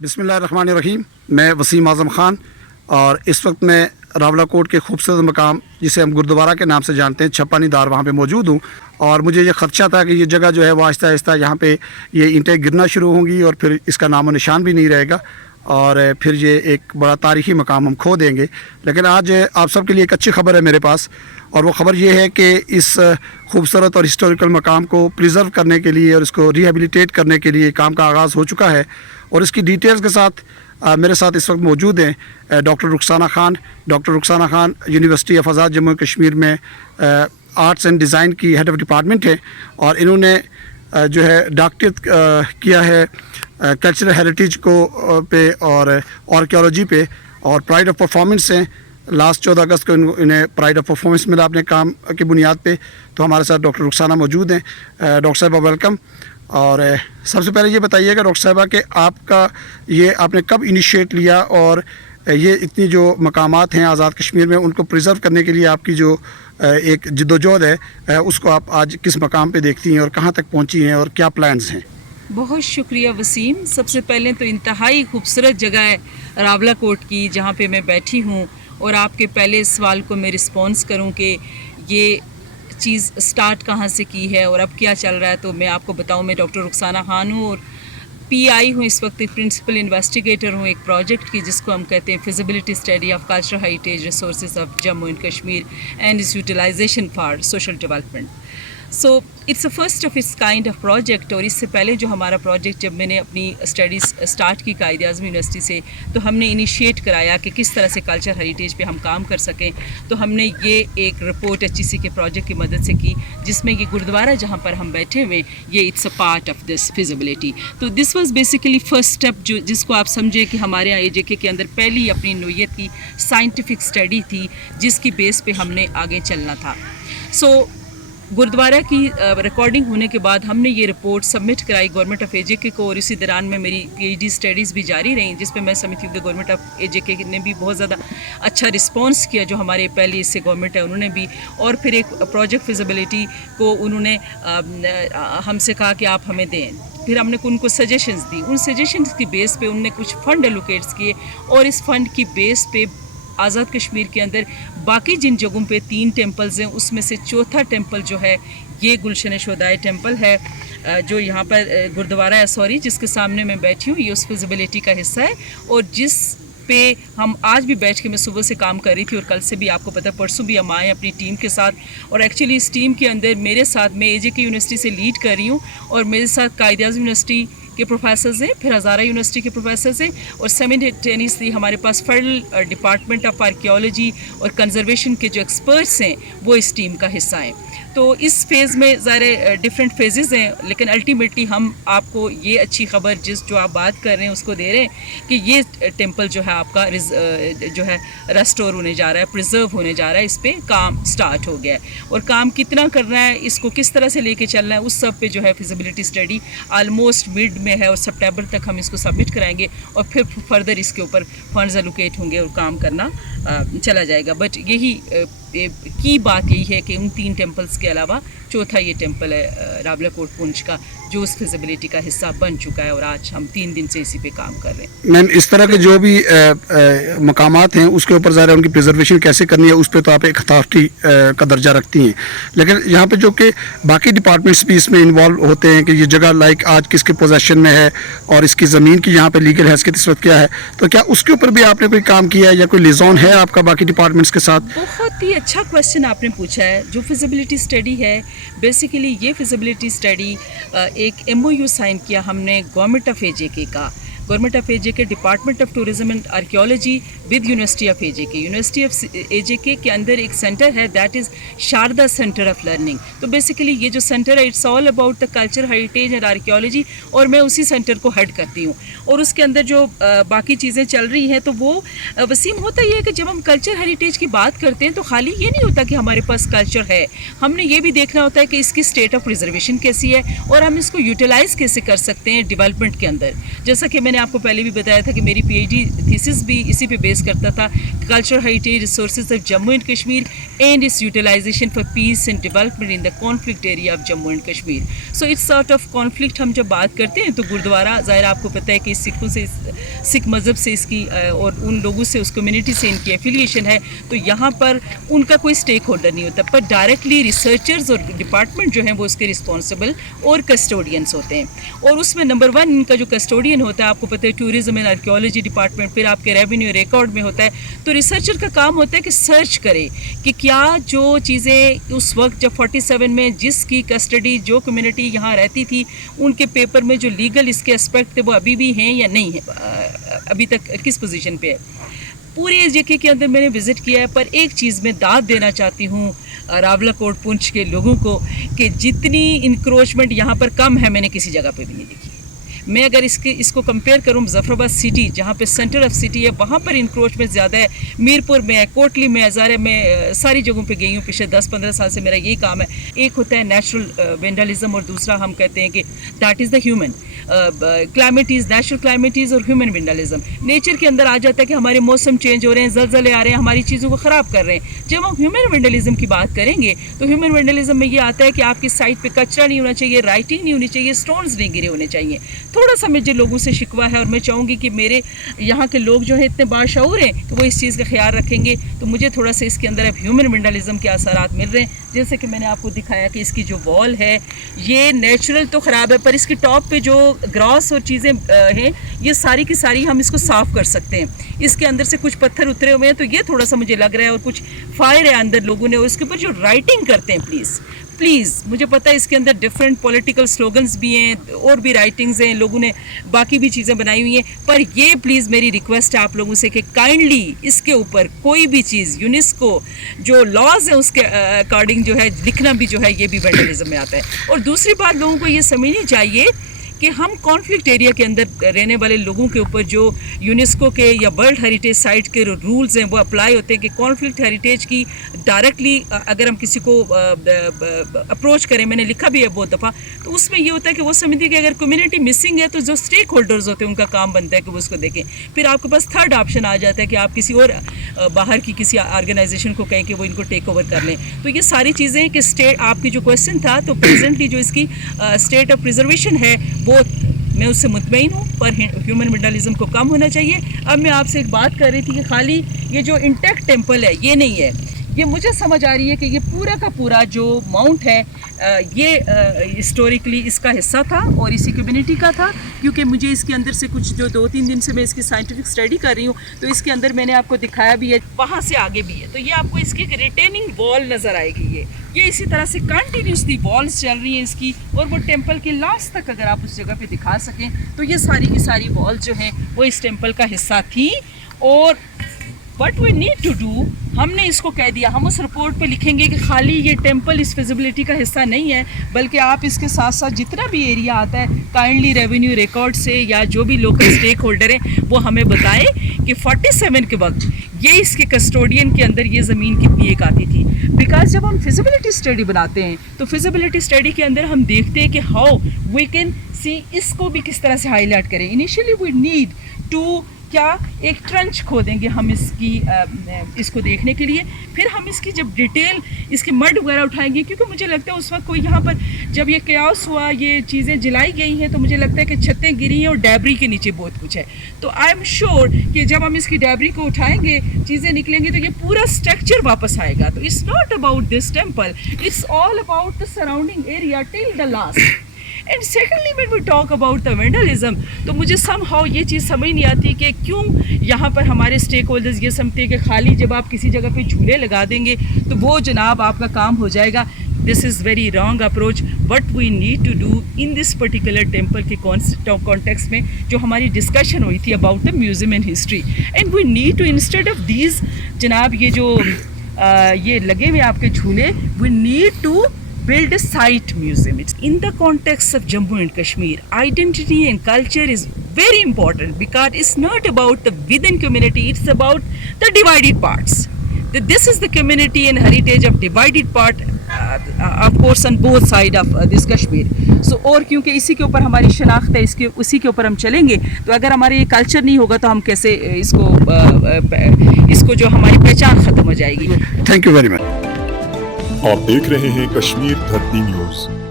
بسم اللہ الرحمن الرحیم. میں وسیم اعظم خان اور اس وقت میں راولہ کوٹ کے خوبصورت مقام جسے ہم گردوارہ کے نام سے جانتے ہیں چھپانی دار وہاں پہ موجود ہوں. اور مجھے یہ خدشہ تھا کہ یہ جگہ جو ہے وہ آہستہ آہستہ یہاں پہ یہ اینٹیں گرنا شروع ہوں گی اور پھر اس کا نام و نشان بھی نہیں رہے گا اور پھر یہ ایک بڑا تاریخی مقام ہم کھو دیں گے. لیکن آج آپ سب کے لیے ایک اچھی خبر ہے میرے پاس, اور وہ خبر یہ ہے کہ اس خوبصورت اور ہسٹوریکل مقام کو پریزرو کرنے کے لیے اور اس کو ریہیبلیٹیٹ کرنے کے لیے کام کا آغاز ہو چکا ہے. اور اس کی ڈیٹیلز کے ساتھ میرے ساتھ اس وقت موجود ہیں doctor Rukhsana Khan. Doctor Rukhsana Khan university of Azad Jammu Kashmir میں آرٹس اینڈ ڈیزائن کی ہیڈ آف ڈپارٹمنٹ ہے, اور انہوں نے جو ہے ڈاکٹریٹ کیا ہے کلچرل ہیریٹیج کو پہ اور آرکیالوجی پہ, اور پرائڈ آف پرفارمنس ہیں. لاسٹ 14 اگست کو انہیں پرائڈ آف پرفارمنس ملا اپنے کام کی بنیاد پہ. تو ہمارے ساتھ ڈاکٹر رخسانہ موجود ہیں. ڈاکٹر صاحبہ ویلکم. اور سب سے پہلے یہ بتائیے گا ڈاکٹر صاحبہ کہ آپ کا یہ آپ نے کب انیشیٹ لیا, اور یہ اتنی جو مقامات ہیں آزاد کشمیر میں ان کو پریزرو کرنے کے لیے آپ کی جو ایک جدوجہد ہے اس کو آپ آج کس مقام پہ دیکھتی ہیں اور کہاں تک پہنچی ہیں اور کیا پلانز ہیں؟ بہت شکریہ وسیم. سب سے پہلے تو انتہائی خوبصورت جگہ ہے راولہ کوٹ کی جہاں پہ میں بیٹھی ہوں, اور آپ کے پہلے سوال کو میں رسپانس کروں کہ یہ چیز سٹارٹ کہاں سے کی ہے اور اب کیا چل رہا ہے. تو میں آپ کو بتاؤں, میں ڈاکٹر رخسانہ خان ہوں اور پی آئی ہوں, اس وقت پرنسپل انویسٹیگیٹر ہوں ایک پروجیکٹ کی جس کو ہم کہتے ہیں feasibility study of cultural heritage resources of Jammu and Kashmir and its utilisation for social development. So it's a first of its kind of project. اور اس سے پہلے جو ہمارا پروجیکٹ جب میں نے اپنی اسٹڈیز اسٹارٹ کی قائد اعظم یونیورسٹی سے, تو ہم نے انیشیٹ کرایا کہ کس طرح سے کلچر ہیریٹیج پہ ہم کام کر سکیں. تو ہم نے یہ ایک رپورٹ ایچ ای سی کے پروجیکٹ کی مدد سے کی جس میں یہ گردوارہ جہاں پر ہم بیٹھے ہوئے یہ it's a part of this feasibility. تو this was basically first step جو جس کو آپ سمجھے کہ ہمارے یہاں اے جے کے اندر پہلی اپنی نوعیت کی سائنٹیفک اسٹڈی تھی جس کی بیس پہ ہم نے آگے چلنا تھا. سو گردوارہ کی ریکارڈنگ ہونے کے بعد ہم نے یہ رپورٹ سبمٹ کرائی گورنمنٹ آف اے جے کے کو, اور اسی دوران میں میری پی ایچ ڈی اسٹڈیز بھی جاری رہیں جس پہ میں سمجھتی ہوں کہ گورنمنٹ آف اے جے کے نے بھی بہت زیادہ اچھا رسپانس کیا جو ہمارے پہلے اس سے گورنمنٹ ہے انہوں نے بھی. اور پھر ایک پروجیکٹ فیزیبلٹی کو انہوں نے ہم سے کہا کہ آپ ہمیں دیں. پھر ہم نے ان کو سجیشنز دی, ان سجیشنز کی بیس پہ انہوں نے کچھ فنڈ ایلوکیٹس کیے, اور اس فنڈ کی بیس پہ آزاد کشمیر کے اندر باقی جن جگہوں پہ 3 ٹیمپلز ہیں اس میں سے چوتھا ٹیمپل جو ہے یہ گلشن شہدائے ٹیمپل ہے جو یہاں پر گردوارہ ہے جس کے سامنے میں بیٹھی ہوں. یہ اس فیزیبلٹی کا حصہ ہے, اور جس پہ ہم آج بھی بیٹھ کے میں صبح سے کام کر رہی تھی, اور کل سے بھی آپ کو پتہ پرسوں بھی ہم آئے اپنی ٹیم کے ساتھ. اور ایکچولی اس ٹیم کے اندر میرے ساتھ میں اے جے کے یونیورسٹی سے لیڈ کر رہی ہوں, اور میرے ساتھ قائد اعظم یونیورسٹی کے پروفیسرز ہیں, پھر ہزارہ یونیورسٹی کے پروفیسرز ہیں, اور سیملٹینیسلی ہمارے پاس فیڈرل ڈپارٹمنٹ آف آرکیالوجی اور کنزرویشن کے جو ایکسپرٹس ہیں وہ اس ٹیم کا حصہ ہیں. تو اس فیز میں ظاہر ڈفرینٹ فیزز ہیں, لیکن الٹیمیٹلی ہم آپ کو یہ اچھی خبر جو آپ بات کر رہے ہیں اس کو دے رہے ہیں کہ یہ ٹیمپل جو ہے آپ کا جو ہے ریسٹور ہونے جا رہا ہے, پریزرو ہونے جا رہا ہے. اس پہ کام سٹارٹ ہو گیا ہے, اور کام کتنا کرنا ہے, اس کو کس طرح سے لے کے چلنا ہے, اس سب پہ جو ہے فیزیبلٹی اسٹڈی آلموسٹ مڈ میں ہے, اور سپٹمبر تک ہم اس کو سبمٹ کرائیں گے, اور پھر فردر اس کے اوپر فنڈز الوکیٹ ہوں گے اور کام کرنا چلا جائے گا. بٹ یہی کی بات یہی ہے کہ ان 3 ٹیمپلز کے علاوہ چوتھا یہ ٹیمپل ہے راولہ کوٹ پونچھ کا جو اس فیزیبلٹی کا حصہ بن چکا ہے, اور آج ہم 3 دن سے اسی پہ کام کر رہے ہیں. میم اس طرح کے جو بھی مقامات ہیں اس کے اوپر ظاہر ہے ان کی پریزرویشن کیسے کرنی ہے اس پہ تو آپ ایک اتھارٹی کا درجہ رکھتی ہیں, لیکن یہاں پہ جو کہ باقی ڈپارٹمنٹس بھی اس میں انوالو ہوتے ہیں کہ یہ جگہ لائک آج کس کے پوزیشن میں ہے اور اس کی زمین کی یہاں پہ لیگل حیثیت اس وقت کیا ہے, تو کیا اس کے اوپر بھی آپ نے کوئی کام کیا ہے یا کوئی لیزون ہے آپ کا باقی ڈپارٹمنٹس کے ساتھ؟ بہت ہی اچھا کویشچن آپ نے پوچھا ہے. جو فیزیبلٹی اسٹڈی ہے بیسیکلی یہ فیزیبلٹی اسٹڈی ایک ایم او یو سائن کیا ہم نے گورنمنٹ آف اے جے کے کا, government of A J K department of tourism and archaeology with university of A J K. University of A J کے اندر ایک centre ہے that is Sharda centre of learning. تو basically یہ جو centre ہے it's all about the culture heritage and archaeology, اور میں اسی سینٹر کو ہیڈ کرتی ہوں. اور اس کے اندر جو باقی چیزیں چل رہی ہیں تو وہ وسیم ہوتا یہ ہے کہ جب ہم کلچر ہیریٹیج کی بات کرتے ہیں تو خالی یہ نہیں ہوتا کہ ہمارے پاس کلچر ہے, ہم نے یہ بھی دیکھنا ہوتا ہے کہ اس کی اسٹیٹ آف پریزرویشن کیسی ہے اور ہم اس کو یوٹیلائز کیسے کر سکتے ہیں ڈیولپمنٹ کے اندر. جیسا کہ میں نے मैंने आपको पहले भी बताया था कि मेरी PhD थीसिस भी इसी पे बेस करता था, cultural heritage resources of Jammu and Kashmir and its utilisation for peace and development in the conflict area of Jammu and Kashmir. So it's sort of conflict. हम जब बात करते हैं तो गुरुद्वारा ज़ाहिर आपको पता है कि सिखों से, सिख मज़हब से इसकी और उन लोगों से, उस कम्युनिटी से इनकी एफिलिएशन है, तो यहाँ पर उनका कोई स्टेक होल्डर नहीं होता, पर डायरेक्टली रिसर्चर्स और डिपार्टमेंट जो हैं वो उसके रिस्पॉन्सिबल और कस्टोडियंस होते हैं. और उसमें नंबर 1 इनका जो कस्टोडियन होता है, आपको पता है टूरिज्म एंड आर्कियोलॉजी डिपार्टमेंट, फिर आपके रेवेन्यू रिकॉर्ड में होता है. तो रिसर्चर का काम होता है कि सर्च करे कि क्या जो चीज़ें उस वक्त जब 47 में जिसकी कस्टडी जो कम्युनिटी यहाँ रहती थी, उनके पेपर में जो लीगल इसके एस्पेक्ट थे वो अभी भी हैं या नहीं है, अभी तक किस पोजीशन पे है. पूरे इस जगह के अंदर मैंने विज़िट किया है, पर एक चीज़ मैं दाद देना चाहती हूँ रावलाकोट पुंछ के लोगों को कि जितनी इंक्रोचमेंट यहाँ पर कम है मैंने किसी जगह पे भी नहीं देखी. मैं अगर इसको कंपेयर करूँ मुजफ्फराबाद सिटी जहाँ पे सेंटर ऑफ सिटी है, वहाँ पर इंक्रोचमेंट ज़्यादा है. मीरपुर में है, कोटली में है, ज़ाहिर है मैं सारी जगहों पे गई हूँ. पिछले 10-15 साल से मेरा यही काम है. एक होता है नेचुरल वेंडलिज्म और दूसरा हम कहते हैं कि that is the human calamities, natural calamities और ह्यूमन वेंडलिज्म. नेचर के अंदर आ जाता है कि हमारे मौसम चेंज हो रहे हैं, ज़लज़ले आ रहे हैं, हमारी चीज़ों को ख़राब कर रहे हैं. जब हम ह्यूमन वेंडलिज्म की बात करेंगे तो ह्यूमन वेंडलिज्म में ये आता है कि आपकी साइट पे कचरा नहीं होना चाहिए, राइटिंग नहीं होनी चाहिए, स्टोन्स नहीं गिरे होने चाहिए. थोड़ा सा मुझे लोगों से शिकवा है और मैं चाहूँगी कि मेरे यहाँ के लोग जो हैं इतने बाशऊर हैं कि वो इस चीज़ का ख्याल रखेंगे. तो मुझे थोड़ा सा इसके अंदर अब ह्यूमन वेंडलिज्म के असरात मिल रहे हैं. जैसे कि मैंने आपको दिखाया कि इसकी जो वॉल है ये नेचुरल तो ख़राब है, पर इसकी टॉप पे जो ग्रास और चीज़ें हैं ये सारी की सारी हम इसको साफ़ कर सकते हैं. इसके अंदर से कुछ पत्थर उतरे हुए हैं तो ये थोड़ा सा मुझे लग रहा है, और कुछ फायर है अंदर लोगों ने, और इसके ऊपर जो राइटिंग करते हैं प्लीज़ मुझे पता है इसके अंदर डिफरेंट पॉलिटिकल स्लोगन्स भी हैं और भी राइटिंग्स हैं, लोगों ने बाकी भी चीज़ें बनाई हुई हैं, पर ये प्लीज़ मेरी रिक्वेस्ट है आप लोगों से कि काइंडली इसके ऊपर कोई भी चीज़ यूनेस्को जो लॉज है उसके अकॉर्डिंग जो है लिखना भी जो है ये भी वेंडलिज्म में आता है. और दूसरी बात लोगों को ये समझनी चाहिए कि हम कॉन्फ्लिक्ट एरिया के अंदर रहने वाले लोगों के ऊपर जो यूनेस्को के या वर्ल्ड हेरिटेज साइट के रूल्स हैं वो अप्लाई होते हैं कि कॉन्फ्लिक्ट हेरिटेज की डायरेक्टली अगर हम किसी को अप्रोच करें, मैंने लिखा भी है बहुत दफ़ा, तो उसमें ये होता है कि वो समझते हैं कि अगर कम्युनिटी मिसिंग है तो जो स्टेक होल्डर्स होते हैं उनका काम बनता है कि वो उसको देखें. फिर आपके पास थर्ड ऑप्शन आ जाता है कि आप किसी और बाहर की किसी ऑर्गेनाइजेशन को कहें कि वो इनको टेक ओवर कर लें. तो ये सारी चीज़ें कि स्टेट, आपकी जो क्वेश्चन था, तो प्रेजेंटली जो इसकी स्टेट ऑफ प्रिजर्वेशन है वो मैं उससे मुतमईन हूँ, पर ह्यूमन वेंडलिज्म को कम होना चाहिए. अब मैं आपसे एक बात कर रही थी कि खाली ये जो इंटैक्ट टेम्पल है ये नहीं है, ये मुझे समझ आ रही है कि ये पूरा का पूरा जो माउंट है ये हिस्टोरिकली इसका हिस्सा था और इसी कम्युनिटी का था, क्योंकि मुझे इसके अंदर से कुछ जो 2-3 दिन से मैं इसकी साइंटिफिक स्टडी कर रही हूँ तो इसके अंदर मैंने आपको दिखाया भी है, वहाँ से आगे भी है. तो ये आपको इसकी रिटेनिंग वॉल नज़र आएगी. ये इसी तरह से कंटिन्यूसली वॉल्स चल रही हैं इसकी, और वो टेम्पल के लास्ट तक अगर आप उस जगह पे दिखा सकें तो ये सारी की सारी वॉल्स जो हैं वो इस टेम्पल का हिस्सा थी. और what we need to do, हमने इसको कह दिया, हम उस रिपोर्ट पे लिखेंगे कि खाली ये टेम्पल इस फिजिबिलिटी का हिस्सा नहीं है, बल्कि आप इसके साथ साथ जितना भी एरिया आता है काइंडली रेवेन्यू रिकॉर्ड से या जो भी लोकल स्टेक होल्डर हैं वो हमें बताएं कि 47 के वक्त ये इसके कस्टोडियन के अंदर ये ज़मीन कितनी एक आती थी. बिकॉज जब हम फिजिबिलिटी स्टडी बनाते हैं तो फिजिबिलिटी स्टडी के अंदर हम देखते हैं कि हाउ वी कैन सी, इसको भी किस तरह से हाईलाइट करें. इनिशियली वी नीड टू क्या एक ट्रंच खोदेंगे हम इसको देखने के लिए, फिर हम इसकी जब डिटेल इसके मड वगैरह उठाएंगे, क्योंकि मुझे लगता है उस वक्त कोई यहाँ पर जब ये क्यास हुआ, ये चीज़ें जलाई गई हैं, तो मुझे लगता है कि छतें गिरी हैं और डैबरी के नीचे बहुत कुछ है. तो आई एम श्योर कि जब हम इसकी डैबरी को उठाएंगे, चीज़ें निकलेंगी, तो ये पूरा स्ट्रक्चर वापस आएगा. तो it's not about this temple, it's all about the surrounding area till the last. And secondly when we talk about the vandalism, तो मुझे समहाउ ये चीज़ समझ नहीं आती कि क्यों यहाँ पर हमारे स्टेक होल्डर्स ये समझते हैं कि खाली जब आप किसी जगह पे झूले लगा देंगे तो वो जनाब आपका काम हो जाएगा. This is very wrong approach. What we need to do in this particular temple के कॉन्टेक्स्ट में जो हमारी डिस्कशन हुई थी about the museum and history, and we need to instead of these जनाब ये जो ये लगे हुए आपके झूले, we need to build a site museum. It's in the context of Jammu and Kashmir. Identity and culture is very important because it's not about the within community, it's about the divided parts. This is the community and heritage of divided part of course on both side of this Kashmir. So और क्योंकि इसी के ऊपर हमारी शनाख्त है, इसके उसी के ऊपर हम चलेंगे, तो अगर हमारे ये कल्चर नहीं होगा तो हम कैसे इसको जो हमारी पहचान ख़त्म हो जाएगी. Thank you very much. आप देख रहे हैं कश्मीर धरती न्यूज़.